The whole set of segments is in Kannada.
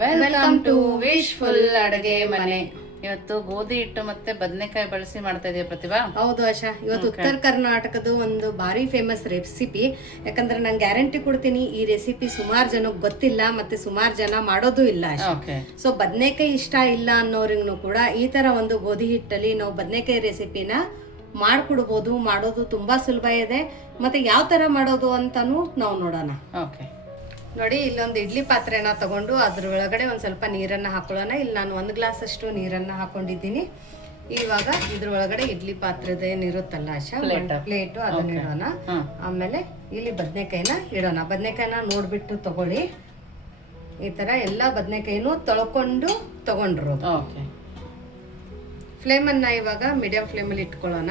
ವೆಲ್ಕಮ್ ಟು ವಿಶ್ಫುಲ್ ಅಡುಗೆ ಮನೆ ಇವತ್ತು ಗೋಧಿ ಹಿಟ್ಟು ಮತ್ತೆ ಬದನೆಕಾಯಿ ಬಳಸಿ ಮಾಡ್ತಾ ಇದೀವಿ ಪ್ರತಿಭಾ? ಹೌದು ಆಶಾ ಇವತ್ತು ಉತ್ತರ ಕರ್ನಾಟಕದ ಒಂದು ಭಾರಿ ಫೇಮಸ್ ರೆಸಿಪಿ ಯಾಕಂದ್ರೆ ನಾನು ಗ್ಯಾರಂಟಿ ಕೊಡ್ತೀನಿ ಈ ರೆಸಿಪಿ ಸುಮಾರು ಜನಕ್ಕೆ ಗೊತ್ತಿಲ್ಲ ಮತ್ತೆ ಸುಮಾರು ಜನ ಮಾಡೋದು ಇಲ್ಲ ಸೊ ಬದನೆಕಾಯಿ ಇಷ್ಟ ಇಲ್ಲ ಅನ್ನೋರಿಗೂ ಕೂಡ ಈ ತರ ಒಂದು ಗೋಧಿ ಹಿಟ್ಟಲ್ಲಿ ನಾವು ಬದನೆಕಾಯಿ ರೆಸಿಪಿನ ಮಾಡ್ಕೊಡ್ಬೋದು ಮಾಡೋದು ತುಂಬಾ ಸುಲಭ ಇದೆ. ಮತ್ತೆ ಯಾವ ತರ ಮಾಡೋದು ಅಂತಾನು ನಾವು ನೋಡೋಣ. ಓಕೆ ನೋಡಿ ಇಲ್ಲೊಂದು ಇಡ್ಲಿ ಪಾತ್ರೆನ ತಗೊಂಡು ಅದ್ರ ಒಳಗಡೆ ಒಂದು ಸ್ವಲ್ಪ ನೀರನ್ನು ಹಾಕೊಳ್ಳೋಣ. ಇಲ್ಲಿ ನಾನು ಒಂದು ಗ್ಲಾಸ್ ಅಷ್ಟು ನೀರನ್ನು ಹಾಕೊಂಡಿದ್ದೀನಿ. ಇವಾಗ ಇದ್ರ ಒಳಗಡೆ ಇಡ್ಲಿ ಪಾತ್ರೆದ ಏನಿರುತ್ತಲ್ಲ ಆಶಾ ಪ್ಲೇಟು ಅದನ್ನ ಇಡೋಣ. ಆಮೇಲೆ ಇಲ್ಲಿ ಬದನೆಕಾಯಿನ ಇಡೋಣ. ಬದನೆಕಾಯಿನ ನೋಡ್ಬಿಟ್ಟು ತಗೊಳ್ಳಿ. ಈ ತರ ಎಲ್ಲ ಬದನೆಕಾಯಿನೂ ತೊಳ್ಕೊಂಡು ತಗೊಂಡ್ರು. ಫ್ಲೇಮನ್ನ ಇವಾಗ ಮೀಡಿಯಂ ಫ್ಲೇಮಲ್ಲಿ ಇಟ್ಕೊಳ್ಳೋಣ.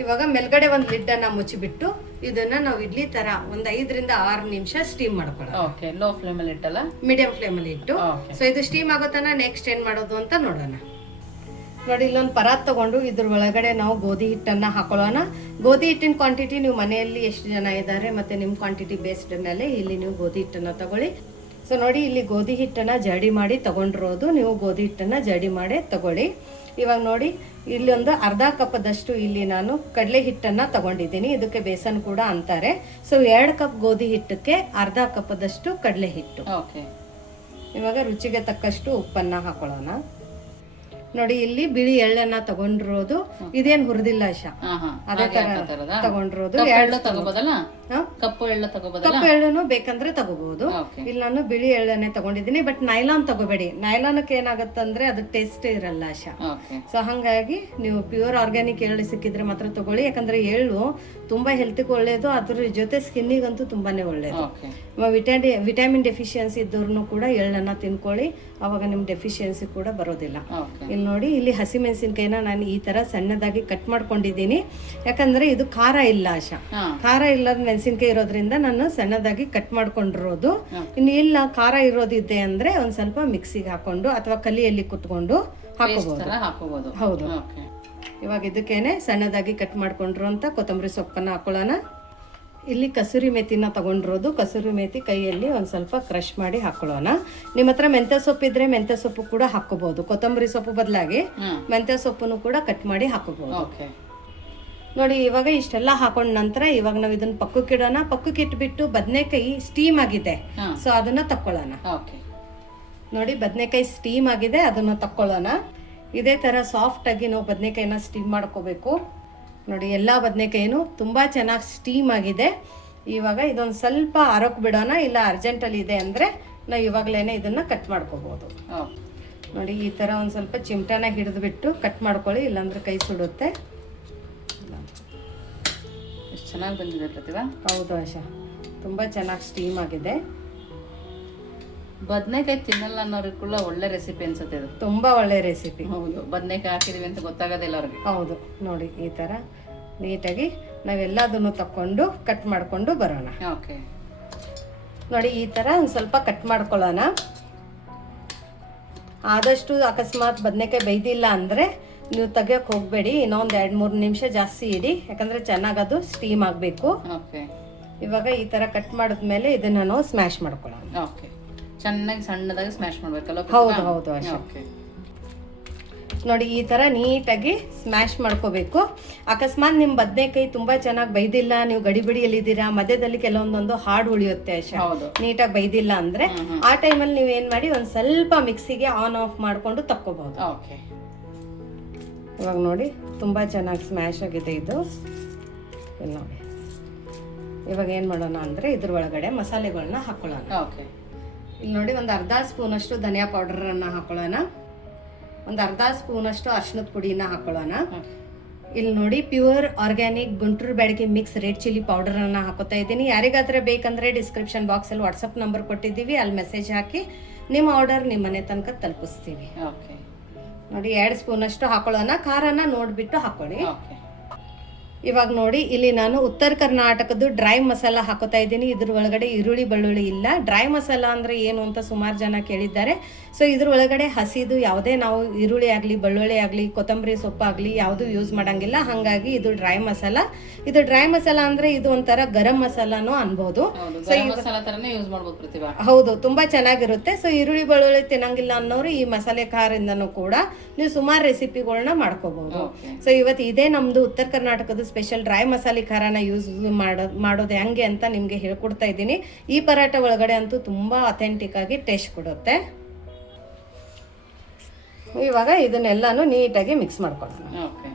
ಇವಾಗ ಮೇಲ್ಗಡೆ ಒಂದು ಲಿಡ್ಡನ್ನ ಮುಚ್ಚಿಬಿಟ್ಟು ಇದನ್ನ ನಾವು ಇಡ್ಲಿ ತರ ಒಂದ್ ಐದರಿಂದ ಆರು ನಿಮಿಷ ಸ್ಟೀಮ್ ಮಾಡ್ಕೊಳ್ಳೋಣ. ಓಕೆ ಲೋ ಫ್ಲೇಮಲ್ಲಿ ಇಟ್ಟಲ್ಲ? ಮೀಡಿಯಂ ಫ್ಲೇಮಲ್ಲಿ ಇಟ್ಟು. ಓಕೆ ಸೊ ಇದು ಸ್ಟೀಮ್ ಆಗೋ ತನಕ ನೆಕ್ಸ್ಟ್ ಏನ್ ಮಾಡೋದು ಅಂತ ನೋಡೋಣ. ನೋಡಿ ಇಲ್ಲೊಂದು ಪರಾತ್ ತಗೊಂಡು ಇದ್ರ ಒಳಗಡೆ ನಾವು ಗೋಧಿ ಹಿಟ್ಟನ್ನ ಹಾಕೊಳ್ಳೋಣ. ಗೋಧಿ ಹಿಟ್ಟಿನ ಕ್ವಾಂಟಿಟಿ ನೀವು ಮನೆಯಲ್ಲಿ ಎಷ್ಟು ಜನ ಇದ್ದಾರೆ ಮತ್ತೆ ನಿಮ್ಮ ಕ್ವಾಂಟಿಟಿ ಬೇಸ್ಡ್ ಮೇಲೆ ಇಲ್ಲಿ ನೀವು ಗೋಧಿ ಹಿಟ್ಟನ್ನ ತಗೊಳ್ಳಿ. ಸೊ ನೋಡಿ ಇಲ್ಲಿ ಗೋಧಿ ಹಿಟ್ಟನ್ನ ಜಡಿ ಮಾಡಿ ತಗೊಂಡಿರೋದು. ನೀವು ಗೋಧಿ ಹಿಟ್ಟನ್ನ ಜಡಿ ಮಾಡಿ ತಗೊಳ್ಳಿ. ಇವಾಗ ನೋಡಿ ಇಲ್ಲಿ ಒಂದು ಅರ್ಧ ಕಪ್ದಷ್ಟು ಇಲ್ಲಿ ನಾನು ಕಡಲೆ ಹಿಟ್ಟನ್ನ ತಗೊಂಡಿದ್ದೀನಿ. ಇದಕ್ಕೆ ಬೇಸನ್ ಕೂಡ ಅಂತಾರೆ. ಸೊ ಎರಡು ಕಪ್ ಗೋಧಿ ಹಿಟ್ಟಕ್ಕೆ ಅರ್ಧ ಕಪ್ಪದಷ್ಟು ಕಡಲೆ ಹಿಟ್ಟು. ಇವಾಗ ರುಚಿಗೆ ತಕ್ಕಷ್ಟು ಉಪ್ಪನ್ನ ಹಾಕೊಳ್ಳೋಣ. ನೋಡಿ ಇಲ್ಲಿ ಬಿಳಿ ಎಳ್ಳನ್ನ ತಗೊಂಡಿರೋದು. ಇದೇನ್ ಹುರಿದಿಲ್ಲ ಹಾ ಅದೇ ತರ ತಗೊಂಡಿರೋದು. ಎಳ್ಳು ತಗೋಬೋದಲ್ಲ? ಕಪ್ಪು ಎಳ್ಳು ತಗೋಬಹುದು ಕಪ್ಪು ಎಳ್ಳುನು ಬೇಕಂದ್ರೆ ತಗೋಬಹುದು ಇಲ್ಲ ಇಲ್ಲಿ ನಾನು ಬಿಳಿ ಎಳ್ಳನ್ನೇ ತಗೊಂಡಿದ್ದೀನಿ. But nylon ತಗೋಬೇಡಿ. ನೈಲಾನಕ್ಕೆ ಏನಾಗತ್ತಂದ್ರೆ ಅದು ಟೇಸ್ಟ್ ಇರಲ್ಲ ಆಶಾ. ಓಕೆ ಸೊ ಹಾಗಾಗಿ ನೀವು ಪ್ಯೂರ್ ಆರ್ಗ್ಯಾನಿಕ್ ಎಳ್ಳು ಸಿಕ್ಕಿದ್ರೆ ಮಾತ್ರ ತಗೊಳ್ಳಿ. ಯಾಕಂದ್ರೆ ಎಳ್ಳು ತುಂಬಾ ಹೆಲ್ತ್ಗೆ ಒಳ್ಳೇದು. ಅದ್ರ ಜೊತೆ ಸ್ಕಿನ್ನಿಗಂತೂ ತುಂಬಾನೇ ಒಳ್ಳೇದು. ಓಕೆ ವಿಟಾಡಿ ವಿಟಮಿನ್ ಡೆಫಿಷಿಯನ್ಸಿ ಇದ್ದವ್ರು ಕೂಡ ಎಳ್ಳನ್ನ ತಿನ್ಕೊಳ್ಳಿ. ಅವಾಗ ನಿಮ್ ಡೆಫಿಷಿಯನ್ಸಿ ಕೂಡ ಬರೋದಿಲ್ಲ. ಓಕೆ ಇಲ್ಲಿ ನೋಡಿ ಇಲ್ಲಿ ಹಸಿಮೆಣಸಿನ್ಕಾಯಿನ ನಾನು ಈ ತರ ಸಣ್ಣದಾಗಿ ಕಟ್ ಮಾಡ್ಕೊಂಡಿದ್ದೀನಿ. ಯಾಕಂದ್ರೆ ಇದು ಖಾರ ಇಲ್ಲ ಆಶಾ. ಹಾ. ಖಾರ ಇಲ್ಲದ ಮೆಣಸಿನ್ಕಾಯಿ ಇರೋದ್ರಿಂದ ನಾನು ಸಣ್ಣದಾಗಿ ಕಟ್ ಮಾಡ್ಕೊಂಡಿರೋದು. ಇನ್ನು ಇಲ್ಲ ಖಾರ ಇರೋದಿದೆ ಅಂದ್ರೆ ಒಂದ್ ಸ್ವಲ್ಪ ಮಿಕ್ಸಿಗೆ ಹಾಕೊಂಡು ಅಥವಾ ಕಲಿಯಲ್ಲಿ ಕುತ್ಕೊಂಡು ಹಾಕೋಬಹುದು. ಹೌದು. ಇವಾಗ ಇದಕ್ಕೇನೆ ಸಣ್ಣದಾಗಿ ಕಟ್ ಮಾಡ್ಕೊಂಡಿರೋಂತ ಕೊತ್ತಂಬರಿ ಸೊಪ್ಪನ್ನ ಹಾಕೊಳ್ಳೋಣ. ಇಲ್ಲಿ ಕಸೂರಿ ಮೇಥಿನ ತಗೊಂಡಿರೋದು. ಕಸೂರಿ ಮೇಥಿ ಕೈಯಲ್ಲಿ ಒಂದ್ ಸ್ವಲ್ಪ ಕ್ರಷ್ ಮಾಡಿ ಹಾಕೊಳ್ಳೋಣ. ನಿಮ್ಮ ಹತ್ರ ಮೆಂತ್ಯ ಸೊಪ್ಪು ಇದ್ರೆ ಮೆಂತ್ಯ ಸೊಪ್ಪು ಕೂಡ ಹಾಕೋಬಹುದು ಕೊತ್ತಂಬರಿ ಸೊಪ್ಪು ಬದಲಾಗಿ ಮೆಂತ್ಯ ಸೊಪ್ಪನ್ನು ಕೂಡ ಕಟ್ ಮಾಡಿ ಹಾಕೋಬಹುದು ಓಕೆ ನೋಡಿ ಇವಾಗ ಇಷ್ಟೆಲ್ಲ ಹಾಕೊಂಡ ನಂತರ ಇವಾಗ ನಾವು ಇದನ್ನ ಪಕ್ಕಕ್ಕೆ ಇಡೋಣ. ಪಕ್ಕಕ್ಕೆ ಇಟ್ಬಿಟ್ಟು ಬದನೆಕಾಯಿ ಸ್ಟೀಮ್ ಆಗಿದೆ. ಸೊ ಅದನ್ನ ತಕ್ಕೊಳ್ಳೋಣ. ಓಕೆ. ನೋಡಿ ಬದನೆಕಾಯಿ ಸ್ಟೀಮ್ ಆಗಿದೆ ಅದನ್ನ ತಕ್ಕೊಳ್ಳೋಣ. ಇದೇ ತರ ಸಾಫ್ಟ್ ಆಗಿ ನಾವು ಬದನೆಕಾಯಿನ ಸ್ಟೀಮ್ ಮಾಡ್ಕೋಬೇಕು. ನೋಡಿ ಎಲ್ಲ ಬದನೆಕಾಯಿನೂ ತುಂಬಾ ಚೆನ್ನಾಗಿ ಸ್ಟೀಮ್ ಆಗಿದೆ. ಇವಾಗ ಇದೊಂದು ಸ್ವಲ್ಪ ಆರೋಕ್ ಬಿಡೋಣ. ಇಲ್ಲ ಅರ್ಜೆಂಟಲ್ಲಿ ಇದೆ ಅಂದ್ರೆ ನಾವು ಇವಾಗಲೇ ಇದನ್ನ ಕಟ್ ಮಾಡ್ಕೋಬಹುದು ನೋಡಿ ಈ ತರ ಒಂದು ಸ್ವಲ್ಪ ಚಿಮಟಾನ ಹಿಡಿದ್ಬಿಟ್ಟು ಕಟ್ ಮಾಡ್ಕೊಳ್ಳಿ. ಇಲ್ಲಾಂದ್ರೆ ಕೈ ಸುಡುತ್ತೆ. ಎಷ್ಟು ಚೆನ್ನಾಗಿ ಬಂದಿದೆ ಪ್ರತಿಭಾ? ಹೌದು ಆಶಾ ತುಂಬ ಚೆನ್ನಾಗಿ ಸ್ಟೀಮ್ ಆಗಿದೆ. ಬದನೆಕಾಯಿ ತಿನ್ನಲ್ಲ ಅನ್ನೋರಿಗೆ ಕೂಡ ಒಳ್ಳೆ ರೆಸಿಪಿ ಅನ್ಸುತ್ತೆ ಇದು. ತುಂಬ ಒಳ್ಳೆ ರೆಸಿಪಿ ಹೌದು ಬದನೆಕಾಯಿ ಹಾಕಿದೀವಿ ಅಂತ ಗೊತ್ತಾಗೋದಿಲ್ಲ ಅವ್ರಿಗೆ. ಹೌದು ನೋಡಿ ಈ ಥರ ನೀಟಾಗಿ ನಾವೆಲ್ಲದನ್ನು ತಕೊಂಡು ಕಟ್ ಮಾಡಿಕೊಂಡು ಬರೋಣ. ಓಕೆ. ನೋಡಿ ಈ ಥರ ಒಂದು ಸ್ವಲ್ಪ ಕಟ್ ಮಾಡ್ಕೊಳ್ಳೋಣ. ಆದಷ್ಟು ಅಕಸ್ಮಾತ್ ಬದನೆಕಾಯಿ ಬೈದಿಲ್ಲ ಅಂದರೆ ನೀವು ತೆಗಿಯೋಕೆ ಹೋಗಬೇಡಿ ಇನ್ನೊಂದು ಎರಡು ಮೂರು ನಿಮಿಷ ಜಾಸ್ತಿ ಇಡಿ ಯಾಕಂದರೆ ಚೆನ್ನಾಗಿ ಅದು ಸ್ಟೀಮ್ ಆಗಬೇಕು. ಓಕೆ ಇವಾಗ ಈ ಥರ ಕಟ್ ಮಾಡಿದ್ಮೇಲೆ ಇದನ್ನು ನಾವು ಸ್ಮ್ಯಾಶ್ ಮಾಡ್ಕೊಳ್ಳೋಣ. ಓಕೆ ಚೆನ್ನಾಗಿ ಸಣ್ಣದಾಗಿ ಸ್ಮ್ಯಾಶ್ ಮಾಡ್ಬೇಕಲ್ಲ ಹೌದು ಹೌದು ಓಕೆ ನೋಡಿ ಈ ತರ ನೀಟಾಗಿ ಸ್ಮ್ಯಾಶ್ ಮಾಡ್ಕೋಬೇಕು. ಅಕಸ್ಮಾತ್ ನಿಮ್ಮ ಬದನೆಕಾಯಿ ತುಂಬಾ ಚೆನ್ನಾಗಿ ಬೈದಿಲ್ಲ ನೀವು ಗಡಿಬಿಡಿಯಲ್ಲಿದ್ದೀರಾ ಮಧ್ಯದಲ್ಲಿ ಕೆಲವೊಂದೊಂದು ಹಾಡು ಉಳಿಯುತ್ತೆ ನೀಟಾಗಿ ಬೈದಿಲ್ಲ ಅಂದ್ರೆ ಆ ಟೈಮಲ್ಲಿ ನೀವು ಏನ್ ಮಾಡಿ ಒಂದ್ ಸ್ವಲ್ಪ ಮಿಕ್ಸಿಗೆ ಆನ್ ಆಫ್ ಮಾಡ್ಕೊಂಡು ತಕ್ಕೋಬಹುದು. ಓಕೆ ಇವಾಗ ನೋಡಿ ತುಂಬ ಚೆನ್ನಾಗಿ ಸ್ಮ್ಯಾಶ್ ಆಗಿದೆ ಇದು. ಇಲ್ಲಿ ನೋಡಿ. ಇವಾಗ ಏನು ಮಾಡೋಣ ಅಂದರೆ ಇದ್ರ ಒಳಗಡೆ ಮಸಾಲೆಗಳನ್ನ ಹಾಕೊಳ್ಳೋಣ. ಓಕೆ. ಇಲ್ಲಿ ನೋಡಿ ಒಂದು ಅರ್ಧ ಸ್ಪೂನಷ್ಟು ಧನಿಯಾ ಪೌಡರನ್ನು ಹಾಕೊಳ್ಳೋಣ. ಒಂದು ಅರ್ಧ ಸ್ಪೂನಷ್ಟು ಅರ್ಶಿನದ ಪುಡಿನ ಹಾಕೊಳ್ಳೋಣ. ಇಲ್ಲಿ ನೋಡಿ ಪ್ಯೂರ್ ಆರ್ಗ್ಯಾನಿಕ್ ಗುಂಟೂರು ಬೆಳಗ್ಗೆ ಮಿಕ್ಸ್ ರೆಡ್ ಚಿಲ್ಲಿ ಪೌಡರನ್ನು ಹಾಕೋತಾ ಇದ್ದೀನಿ. ಯಾರಿಗಾದ್ರೆ ಬೇಕಂದ್ರೆ ಡಿಸ್ಕ್ರಿಪ್ಷನ್ ಬಾಕ್ಸಲ್ಲಿ ವಾಟ್ಸಪ್ ನಂಬರ್ ಕೊಟ್ಟಿದ್ದೀವಿ. ಅಲ್ಲಿ ಮೆಸೇಜ್ ಹಾಕಿ ನಿಮ್ಮ ಆರ್ಡರ್ ನಿಮ್ಮ ಮನೆ ತನಕ ತಲುಪಿಸ್ತೀವಿ. ಓಕೆ. ನೋಡಿ ಎರಡು ಸ್ಪೂನಷ್ಟು ಹಾಕೊಳ್ಳೋಣ ಖಾರನ ನೋಡಿಬಿಟ್ಟು ಹಾಕೊಳ್ಳಿ. ಇವಾಗ ನೋಡಿ ಇಲ್ಲಿ ನಾನು ಉತ್ತರ ಕರ್ನಾಟಕದ್ದು ಡ್ರೈ ಮಸಾಲ ಹಾಕೋತಾ ಇದ್ದೀನಿ. ಇದ್ರ ಒಳಗಡೆ ಈರುಳ್ಳಿ ಬೆಳ್ಳುಳ್ಳಿ ಇಲ್ಲ. ಡ್ರೈ ಮಸಾಲ ಅಂದರೆ ಏನು ಅಂತ ಸುಮಾರು ಜನ ಕೇಳಿದ್ದಾರೆ. ಸೊ ಇದ್ರ ಒಳಗಡೆ ಹಸಿದು ಯಾವುದೇ ನಾವು ಈರುಳ್ಳಿ ಆಗಲಿ ಬೆಳ್ಳುಳ್ಳಿ ಆಗಲಿ ಕೊತ್ತಂಬರಿ ಸೊಪ್ಪಾಗಲಿ ಯಾವುದು ಯೂಸ್ ಮಾಡಂಗಿಲ್ಲ. ಹಾಗಾಗಿ ಇದು ಡ್ರೈ ಮಸಾಲ. ಇದು ಡ್ರೈ ಮಸಾಲ ಅಂದರೆ ಇದು ಒಂಥರ ಗರಂ ಮಸಾಲಾನು ಅನ್ಬೋದು. ಸೊ ಈ ಮಸಾಲ ತರನೇ ಯೂಸ್ ಮಾಡ್ಬೋದು ಹೌದು ತುಂಬಾ ಚೆನ್ನಾಗಿರುತ್ತೆ. ಸೊ ಈರುಳ್ಳಿ ಬೆಳ್ಳುಳ್ಳಿ ತಿನ್ನಂಗಿಲ್ಲ ಅನ್ನೋರು ಈ ಮಸಾಲೆ ಖಾರದಿಂದನೂ ಕೂಡ ನೀವು ಸುಮಾರು ರೆಸಿಪಿಗಳನ್ನ ಮಾಡ್ಕೋಬಹುದು ಸೊ ಇವತ್ತು ಇದೇ ನಮ್ದು ಉತ್ತರ ಕರ್ನಾಟಕದ ಸ್ಪೆಷಲ್ ಡ್ರೈ ಮಸಾಲೆ ಖಾರನ ಯೂಸ್ ಮಾಡೋ ಮಾಡೋದು ಹೆಂಗೆ ಅಂತ ನಿಮಗೆ ಹೇಳ್ಕೊಡ್ತಾ ಇದ್ದೀನಿ. ಈ ಪರಾಟ ಒಳಗಡೆ ಅಂತೂ ತುಂಬಾ ಅಥೆಂಟಿಕ್ ಆಗಿ ಟೇಸ್ಟ್ ಕೊಡುತ್ತೆ. ಇವಾಗ ಇದನ್ನೆಲ್ಲಾನು ನೀಟಾಗಿ ಮಿಕ್ಸ್ ಮಾಡ್ಕೊಳ್ಳೋಣ. ಓಕೆ.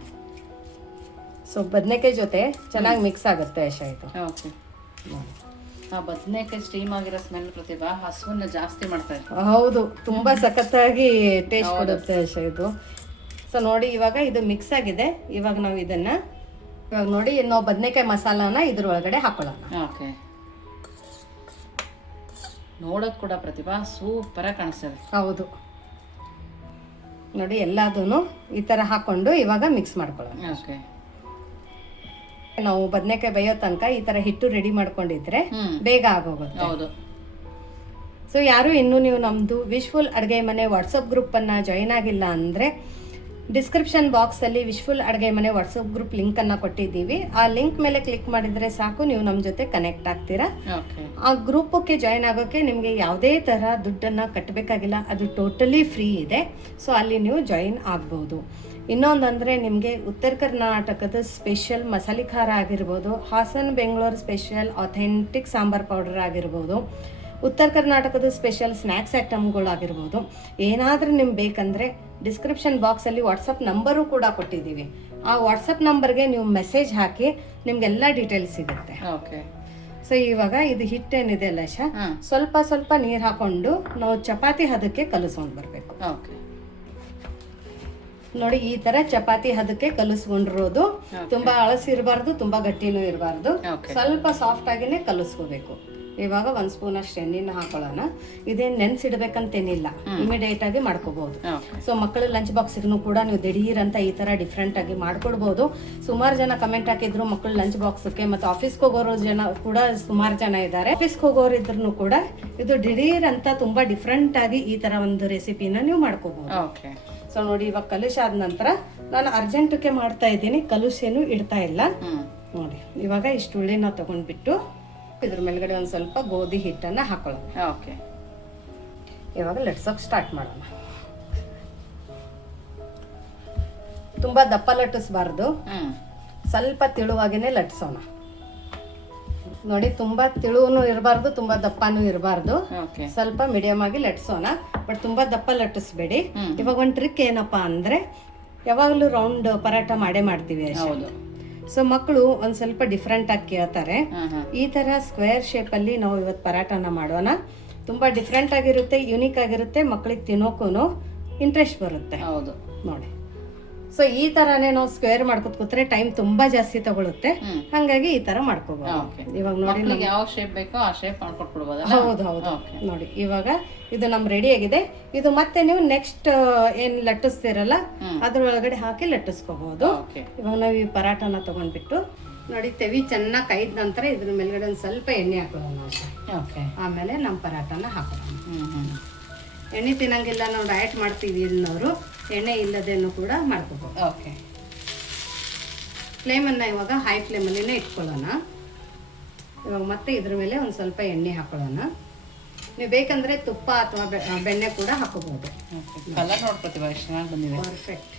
ಸೊ ಬದನೆಕಾಯಿ ಜೊತೆ ಚೆನ್ನಾಗಿ ಮಿಕ್ಸ್ ಆಗುತ್ತೆ ಯಶ ಇದು ಓಕೆ. ಆ ಬದನೆಕಾಯಿ ಸ್ಟೀಮ್ ಆಗಿರೋ ಸ್ಮೆಲ್ ಪ್ರತಿಭಾ ಹಸುವನ್ನ ಜಾಸ್ತಿ ಮಾಡ್ತಾ ಇದೆ ಹೌದು ತುಂಬಾ ಸಖತ್ತಾಗಿ ಟೇಸ್ಟ್ ಕೊಡುತ್ತೆ ಯಶ ಇದು ಸೊ ನೋಡಿ ಇವಾಗ ಇದು ಮಿಕ್ಸ್ ಆಗಿದೆ. ಇವಾಗ ನಾವು ಇದನ್ನ ಇವಾಗ ನೋಡಿ ನಾವು ಬದನೆಕಾಯಿ ಮಸಾಲಾನ ಇದ್ರ ಒಳಗಡೆ ಹಾಕೊಳ್ಳೋಣ. ಓಕೆ. ನೋಡೋದ್ ಕೂಡ ಪ್ರತಿಭಾ ಸೂಪರ್ ಆಗಿ ಕಾಣಿಸ್ತದೆ. ಹೌದು. ನೋಡಿ ಎಲ್ಲದೂ ಈ ಥರ ಹಾಕೊಂಡು ಇವಾಗ ಮಿಕ್ಸ್ ಮಾಡ್ಕೊಳ್ಳೋಣ. ಓಕೆ. ನಾವು ಬದನೆಕಾಯಿ ಬೇಯೋ ತನಕ ಈ ಥರ ಹಿಟ್ಟು ರೆಡಿ ಮಾಡ್ಕೊಂಡಿದ್ರೆ ಬೇಗ ಆಗೋಗುತ್ತೆ. ಹೌದು. ಸೊ ಯಾರು ಇನ್ನೂ ನೀವು ನಮ್ಮದು ವಿಶ್ಫುಲ್ ಅಡುಗೆ ಮನೆ ವಾಟ್ಸಪ್ ಗ್ರೂಪನ್ನು ಜಾಯಿನ್ ಆಗಿಲ್ಲ ಅಂದರೆ ಡಿಸ್ಕ್ರಿಪ್ಷನ್ ಬಾಕ್ಸಲ್ಲಿ ವಿಶ್ಫುಲ್ ಅಡುಗೆ ಮನೆ ವಾಟ್ಸಪ್ ಗ್ರೂಪ್ ಲಿಂಕನ್ನು ಕೊಟ್ಟಿದ್ದೀವಿ. ಆ ಲಿಂಕ್ ಮೇಲೆ ಕ್ಲಿಕ್ ಮಾಡಿದರೆ ಸಾಕು ನೀವು ನಮ್ಮ ಜೊತೆ ಕನೆಕ್ಟ್ ಆಗ್ತೀರಾ. ಆ ಗ್ರೂಪಕ್ಕೆ ಜಾಯ್ನ್ ಆಗೋಕ್ಕೆ ನಿಮಗೆ ಯಾವುದೇ ಥರ ದುಡ್ಡನ್ನು ಕಟ್ಟಬೇಕಾಗಿಲ್ಲ ಅದು ಟೋಟಲಿ ಫ್ರೀ ಇದೆ. ಸೊ ಅಲ್ಲಿ ನೀವು ಜಾಯಿನ್ ಆಗ್ಬೋದು. ಇನ್ನೊಂದಂದರೆ ನಿಮಗೆ ಉತ್ತರ ಕರ್ನಾಟಕದ ಸ್ಪೆಷಲ್ ಮಸಾಲೆ ಖಾರ ಆಗಿರ್ಬೋದು Hassan Bengaluru special authentic sambar powder ಆಗಿರ್ಬೋದು ಉತ್ತರ ಕರ್ನಾಟಕದ ಸ್ಪೆಷಲ್ ಸ್ನ್ಯಾಕ್ಸ್ ಐಟಮ್ಗಳಾಗಿರ್ಬೋದು ಏನಾದರೂ ನಿಮ್ಗೆ ಬೇಕಂದರೆ ಡಿಸ್ಕ್ರಿಪ್ಷನ್ ಬಾಕ್ಸಲ್ಲಿ ವಾಟ್ಸಪ್ ನಂಬರು ಕೂಡ ಕೊಟ್ಟಿದ್ದೀವಿ. ಆ ವಾಟ್ಸಪ್ ನಂಬರ್ಗೆ ನೀವು ಮೆಸೇಜ್ ಹಾಕಿ ನಿಮಗೆಲ್ಲ ಡೀಟೇಲ್ಸ್ ಸಿಗುತ್ತೆ. ಓಕೆ ಸೊ ಇವಾಗ ಇದು ಹಿಟ್ಟೇನಿದೆ ಏನಿದೆ ಶಾ ಸ್ವಲ್ಪ ಸ್ವಲ್ಪ ನೀರು ಹಾಕೊಂಡು ನಾವು ಚಪಾತಿ ಹದಕ್ಕೆ ಕಲಿಸ್ಕೊಂಡು ಬರಬೇಕು. ಓಕೆ ನೋಡಿ ಈ ತರ ಚಪಾತಿ ಹದಕ್ಕೆ ಕಲಿಸ್ಕೊಂಡಿರೋದು ತುಂಬಾ ಅಳಸಿರಬಾರ್ದು ತುಂಬಾ ಗಟ್ಟಿನೂ ಇರಬಾರ್ದು. ಸ್ವಲ್ಪ ಸಾಫ್ಟ್ ಆಗಿನೇ ಕಲಿಸ್ಕೋಬೇಕು. ಇವಾಗ ಒಂದ್ ಸ್ಪೂನ್ ಅಷ್ಟು ಎಣ್ಣೆನ ಹಾಕೊಳ್ಳೋಣ. ಇದೇನ್ ನೆನ್ಸಿಡ್ಬೇಕಂತೇನಿಲ್ಲ. ಇಮಿಡಿಯೇಟ್ ಆಗಿ ಮಾಡ್ಕೋಬಹುದು ಸೊ ಮಕ್ಕಳ ಲಂಚ್ ಬಾಕ್ಸ್ಗೂ ಕೂಡ ನೀವು ದಿಢೀರ್ ಅಂತ ಈ ತರ ಡಿಫ್ರೆಂಟ್ ಆಗಿ ಮಾಡ್ಕೊಡ್ಬೋದು. ಸುಮಾರು ಜನ ಕಮೆಂಟ್ ಹಾಕಿದ್ರು ಮಕ್ಕಳು ಲಂಚ್ ಬಾಕ್ಸ್ಗೆ ಮತ್ತೆ ಆಫೀಸ್ಗೆ ಹೋಗೋರು ಜನ ಕೂಡ ಸುಮಾರು ಜನ ಇದ್ದಾರೆ. ಆಫೀಸ್ಗೆ ಹೋಗೋರು ಇದ್ರು ಕೂಡ ಇದು ದಿಢೀರ್ ಅಂತ ತುಂಬಾ ಡಿಫ್ರೆಂಟ್ ಆಗಿ ಈ ತರ ಒಂದು ರೆಸಿಪಿನ ನೀವು ಮಾಡ್ಕೋಬಹುದು ಸೊ ನೋಡಿ ಇವಾಗ ಕಲುಷಾದ ನಂತರ ನಾನು ಅರ್ಜೆಂಟಕ್ಕೆ ಮಾಡ್ತಾ ಇದ್ದೀನಿ. ಕಲುಷೇನು ಇಡ್ತಾ ಇಲ್ಲ. ನೋಡಿ ಇವಾಗ ಇಷ್ಟು ಉಳ್ಳಿನ ತಗೊಂಡ್ಬಿಟ್ಟು ಇದ್ರ ಮೇಲ್ಗಡೆ ಒಂದು ಸ್ವಲ್ಪ ಗೋಧಿ ಹಿಟ್ಟನ್ನ ಹಾಕೊಳ್ಳೋಣ. ಓಕೆ. ಇವಾಗ ಲಟ್ಸೋಕೆ ಸ್ಟಾರ್ಟ್ ಮಾಡೋಣ. ತುಂಬಾ ದಪ್ಪ ಲಟ್ಟಿಸ್ಬಾರ್ದು. ಸ್ವಲ್ಪ ತಿಳುವಾಗೇನೆ ಲಟ್ಸೋಣ. ನೋಡಿ ತುಂಬಾ ತಿಳುವನು ಇರಬಾರ್ದು ತುಂಬಾ ದಪ್ಪನೂ ಇರಬಾರ್ದು. ಓಕೆ. ಸ್ವಲ್ಪ ಮೀಡಿಯಮ್ ಆಗಿ ಲಟ್ಸೋಣ. ಬಟ್ ತುಂಬಾ ದಪ್ಪ ಲಟ್ಟಿಸ್ಬೇಡಿ. ಇವಾಗ ಒಂದು ಟ್ರಿಕ್ ಏನಪ್ಪಾ ಅಂದ್ರೆ ಯಾವಾಗಲೂ ರೌಂಡ್ ಪರಾಟ ಮಾಡೇ ಮಾಡ್ತೀವಿ ಅಷ್ಟೇ. ಹೌದು. ಸೊ ಮಕ್ಕಳು ಒಂದ್ ಸ್ವಲ್ಪ ಡಿಫ್ರೆಂಟ್ ಆಗಿ ಕೇಳ್ತಾರೆ. ಈ ತರ ಸ್ಕ್ವೇರ್ ಶೇಪ್ ಅಲ್ಲಿ ನಾವು ಇವತ್ತು ಪರಾಟನ ಮಾಡೋಣ. ತುಂಬಾ ಡಿಫ್ರೆಂಟ್ ಆಗಿರುತ್ತೆ ಯುನೀಕ್ ಆಗಿರುತ್ತೆ ಮಕ್ಕಳಿಗೆ ತಿನ್ನೋಕು ಇಂಟ್ರೆಸ್ಟ್ ಬರುತ್ತೆ. ಹೌದು. ನೋಡಿ. ಸೊ ಈ ತರಾನೇ ನಾವು ಸ್ಕ್ವೇರ್ ಮಾಡ್ಕೊತ ಕೂತ್ರೆ ಟೈಮ್ ತುಂಬಾ ಜಾಸ್ತಿ ತಗೊಳುತ್ತೆ. ಹಂಗಾಗಿ ಈ ತರ ಮಾಡ್ಕೋಬಹುದು ಓಕೆ ಇವಾಗ ನೋಡಿ ಯಾವ ಶೇಪ್ ಬೇಕೋ ಆ ಶೇಪ್ ಹೌದು ಹೌದು. ನೋಡಿ ಇವಾಗ ಇದು ನಮ್ ರೆಡಿ ಆಗಿದೆ. ಇದು ಮತ್ತೆ ನೀವು ನೆಕ್ಸ್ಟ್ ಏನ್ ಲಟ್ಟಿಸ್ತೀರಲ್ಲ. ಅದ್ರೊಳಗಡೆ ಹಾಕಿ ಲಟ್ಟಿಸ್ಕೋಬಹುದು ಇವಾಗ ನಾವು ಈ ಪರಾಟನ ತಗೊಂಡ್ಬಿಟ್ಟು ನೋಡಿ ತೆವಿ ಚೆನ್ನಾಗಿ ಕೈದ ನಂತರ ಇದ್ರ ಮೇಲ್ಗಡೆ ಒಂದ್ ಸ್ವಲ್ಪ ಎಣ್ಣೆ ಹಾಕೋಣ ಆಮೇಲೆ ನಮ್ಮ ಪರಾಟನ ಹಾಕೋಣ. ಎಣ್ಣೆ ತಿನ್ನಂಗಿಲ್ಲ ನಾವು ಡಯಟ್ ಮಾಡ್ತೀವಿ ಅನ್ನೋರು ಎಣ್ಣೆ ಇಲ್ಲದೇನು ಕೂಡ ಮಾಡ್ಕೋಬಹುದು ಓಕೆ ಫ್ಲೇಮನ್ನು ಇವಾಗ ಹೈ ಫ್ಲೇಮಲ್ಲಿನೇ ಇಟ್ಕೊಳ್ಳೋಣ. ಇವಾಗ ಮತ್ತೆ ಇದ್ರ ಮೇಲೆ ಒಂದು ಸ್ವಲ್ಪ ಎಣ್ಣೆ ಹಾಕೊಳ್ಳೋಣ. ನೀವು ಬೇಕಂದ್ರೆ ತುಪ್ಪ ಅಥವಾ ಬೆಣ್ಣೆ ಕೂಡ ಹಾಕೋಬಹುದು ಓಕೆ ಕಲರ್ ನೋಡ್ಕೊತೀವಿ ಎಷ್ಟು ಚೆನ್ನಾಗಿ ಬಂದಿದೆ. ಪರ್ಫೆಕ್ಟ್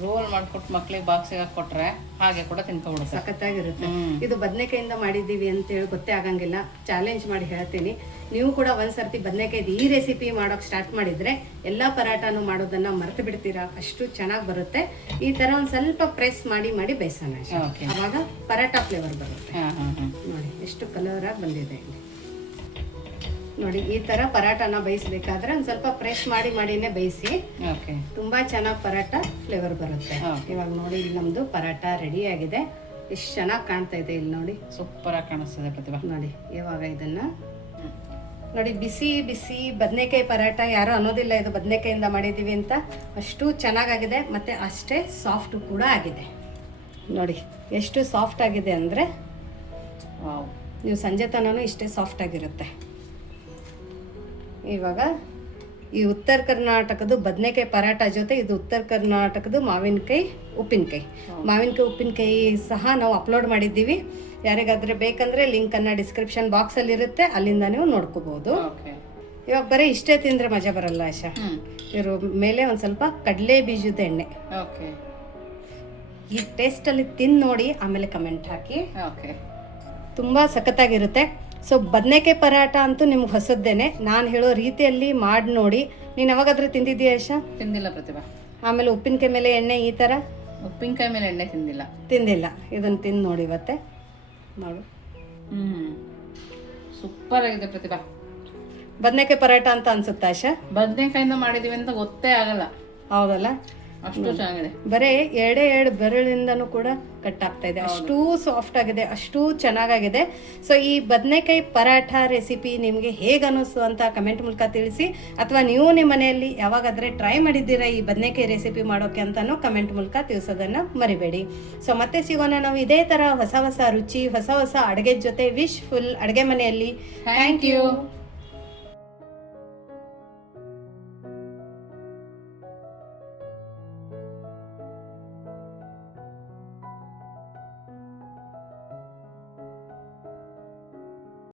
ರೋಲ್ ಮಾಡ್ಕೊಟ್ಟು ಮಕ್ಳಿಗೆ ಬಾಕ್ಸಿಗೆ ಹಾಕೊಟ್ರೆ ಹಾಗೆ ಕೂಡ ತಿನ್ಕೊಬಿಡುತ್ತೆ. ಸಖತ್ತಾಗಿರುತ್ತೆ. ಇದು ಬದನೆಕಾಯಿಂದ ಮಾಡಿದ್ದೀವಿ ಅಂತೇಳಿ ಗೊತ್ತೇ ಆಗಂಗಿಲ್ಲ. ಚಾಲೆಂಜ್ ಮಾಡಿ ಹೇಳ್ತೀನಿ. ನೀವು ಕೂಡ ಒಂದ್ಸರ್ತಿ ಬದನೆಕಾಯ್ದು ಈ ರೆಸಿಪಿ ಮಾಡೋಕೆ ಸ್ಟಾರ್ಟ್ ಮಾಡಿದ್ರೆ ಎಲ್ಲ ಪರಾಟಾನು ಮಾಡೋದನ್ನ ಮರೆತು ಬಿಡ್ತೀರಾ? ಅಷ್ಟು ಚೆನ್ನಾಗಿ ಬರುತ್ತೆ. ಈ ಥರ ಒಂದು ಸ್ವಲ್ಪ ಪ್ರೆಸ್ ಮಾಡಿ ಮಾಡಿ ಬೇಯಿಸೋಣ ಅವಾಗ ಪರಾಟ ಫ್ಲೇವರ್ ಬರುತ್ತೆ. ನೋಡಿ ಎಷ್ಟು ಕಲರಾಗಿ ಬಂದಿದೆ ಇಲ್ಲಿ. ನೋಡಿ ಈ ಥರ ಪರಾಟನ ಬೇಯಿಸ್ಬೇಕಾದ್ರೆ ಒಂದು ಸ್ವಲ್ಪ ಪ್ರೆಸ್ ಮಾಡಿ ಮಾಡಿನೇ ಬೇಯಿಸಿ. ಓಕೆ ತುಂಬಾ ಚೆನ್ನಾಗಿ ಪರಾಟ ಫ್ಲೇವರ್ ಬರುತ್ತೆ. ಇವಾಗ ನೋಡಿ ಇಲ್ಲಿ ನಮ್ದು ಪರಾಟ ರೆಡಿ ಆಗಿದೆ. ಎಷ್ಟು ಚೆನ್ನಾಗಿ ಕಾಣ್ತಾ ಇದೆ ಇಲ್ಲಿ ನೋಡಿ. ಸೂಪರಾಗಿ ಕಾಣಿಸ್ತದೆ ಪ್ರತಿಭಾ. ನೋಡಿ ಇವಾಗ ಇದನ್ನ. ನೋಡಿ ಬಿಸಿ ಬಿಸಿ ಬದನೆಕಾಯಿ ಪರಾಟ ಯಾರು ಅನ್ನೋದಿಲ್ಲ ಇದು ಬದನೆಕಾಯಿಂದ ಮಾಡಿದ್ದೀವಿ ಅಂತ. ಅಷ್ಟು ಚೆನ್ನಾಗಾಗಿದೆ ಮತ್ತೆ ಅಷ್ಟೇ ಸಾಫ್ಟ್ ಕೂಡ ಆಗಿದೆ. ನೋಡಿ ಎಷ್ಟು ಸಾಫ್ಟ್ ಆಗಿದೆ ಅಂದರೆ ನೀವು ಸಂಜೆ ತನೂ ಇಷ್ಟೇ ಸಾಫ್ಟ್ ಆಗಿರುತ್ತೆ. ಇವಾಗ ಈ ಉತ್ತರ ಕರ್ನಾಟಕದ ಬದನೆಕಾಯಿ ಪರಾಟ ಜೊತೆ ಇದು ಉತ್ತರ ಕರ್ನಾಟಕದ ಮಾವಿನಕಾಯಿ ಉಪ್ಪಿನಕಾಯಿ. ಮಾವಿನಕಾಯಿ ಉಪ್ಪಿನಕಾಯಿ ಸಹ ನಾವು ಅಪ್ಲೋಡ್ ಮಾಡಿದ್ದೀವಿ. ಯಾರಿಗಾದ್ರೆ ಬೇಕಂದ್ರೆ ಲಿಂಕನ್ನು ಡಿಸ್ಕ್ರಿಪ್ಷನ್ ಬಾಕ್ಸಲ್ಲಿ ಇರುತ್ತೆ ಅಲ್ಲಿಂದ ನೀವು ನೋಡ್ಕೋಬಹುದು ಇವಾಗ ಬರೀ ಇಷ್ಟೇ ತಿಂದರೆ ಮಜಾ ಬರಲ್ಲ ಆಶಾ. ಇವ್ರ ಮೇಲೆ ಒಂದು ಸ್ವಲ್ಪ ಕಡಲೆ ಬೀಜದ ಎಣ್ಣೆ. ಓಕೆ. ಈ ಟೇಸ್ಟಲ್ಲಿ ತಿಂದು ನೋಡಿ ಆಮೇಲೆ ಕಮೆಂಟ್ ಹಾಕಿ. ಓಕೆ. ತುಂಬ ಸಖತ್ತಾಗಿರುತ್ತೆ. ಸೊ ಬದನೆಕಾಯಿ ಪರಾಟ ಅಂತೂ ನಿಮ್ಗೆ ಹೊಸದ್ದೇನೆ. ನಾನು ಹೇಳೋ ರೀತಿಯಲ್ಲಿ ಮಾಡಿ ನೋಡಿ. ನೀನು ಯಾವಾಗಾದ್ರೂ ತಿಂದಿದ್ದೀಯಾ ಯಶಾ ತಿಂದಿಲ್ಲ ಪ್ರತಿಭಾ. ಆಮೇಲೆ ಉಪ್ಪಿನಕಾಯಿ ಮೇಲೆ ಎಣ್ಣೆ ಈ ಥರ ಉಪ್ಪಿನಕಾಯಿ ಮೇಲೆ ಎಣ್ಣೆ ತಿಂದಿಲ್ಲ. ತಿಂದಿಲ್ಲ. ಇದನ್ನು ತಿಂದು ನೋಡಿ ಇವತ್ತೆ ನೋಡು. ಹ್ಞೂ ಸೂಪರ್ ಆಗಿದೆ ಪ್ರತಿಭಾ. ಬದನೆಕಾಯಿ ಪರಾಟ ಅಂತ ಅನ್ಸುತ್ತಾ ಆಶಾ ಬದನೆಕಾಯಿಂದ ಮಾಡಿದೀವಿ ಅಂತ ಗೊತ್ತೇ ಆಗಲ್ಲ. ಹೌದಲ್ಲ? ಅಷ್ಟು ಚೆನ್ನಾಗಿದೆ. ಬರೀ ಎರಡೇ ಎರಡು ಬೆರಳಿಂದನೂ ಕೂಡ ಕಟ್ ಆಗ್ತಾ ಇದೆ ಅಷ್ಟೂ ಸಾಫ್ಟ್ ಆಗಿದೆ ಅಷ್ಟೂ ಚೆನ್ನಾಗಾಗಿದೆ. ಸೊ ಈ ಬದನೆಕಾಯಿ ಪರಾಠ ರೆಸಿಪಿ ನಿಮಗೆ ಹೇಗೆ ಅನ್ನಿಸ್ತು ಅಂತ ಕಮೆಂಟ್ ಮೂಲಕ ತಿಳಿಸಿ ಅಥವಾ ನೀವು ನಿಮ್ಮ ಮನೆಯಲ್ಲಿ ಯಾವಾಗಾದರೆ ಟ್ರೈ ಮಾಡಿದ್ದೀರಾ ಈ ಬದನೆಕಾಯಿ ರೆಸಿಪಿ ಮಾಡೋಕೆ ಅಂತಲೂ ಕಮೆಂಟ್ ಮೂಲಕ ತಿಳಿಸೋದನ್ನು ಮರಿಬೇಡಿ. ಸೊ ಮತ್ತೆ ಸಿಗೋಣ ನಾವು ಇದೇ ಥರ ಹೊಸ ಹೊಸ ರುಚಿ ಹೊಸ ಹೊಸ ಅಡುಗೆ ಜೊತೆ ವಿಶ್ ಫುಲ್ ಅಡುಗೆ ಮನೆಯಲ್ಲಿ. Thank you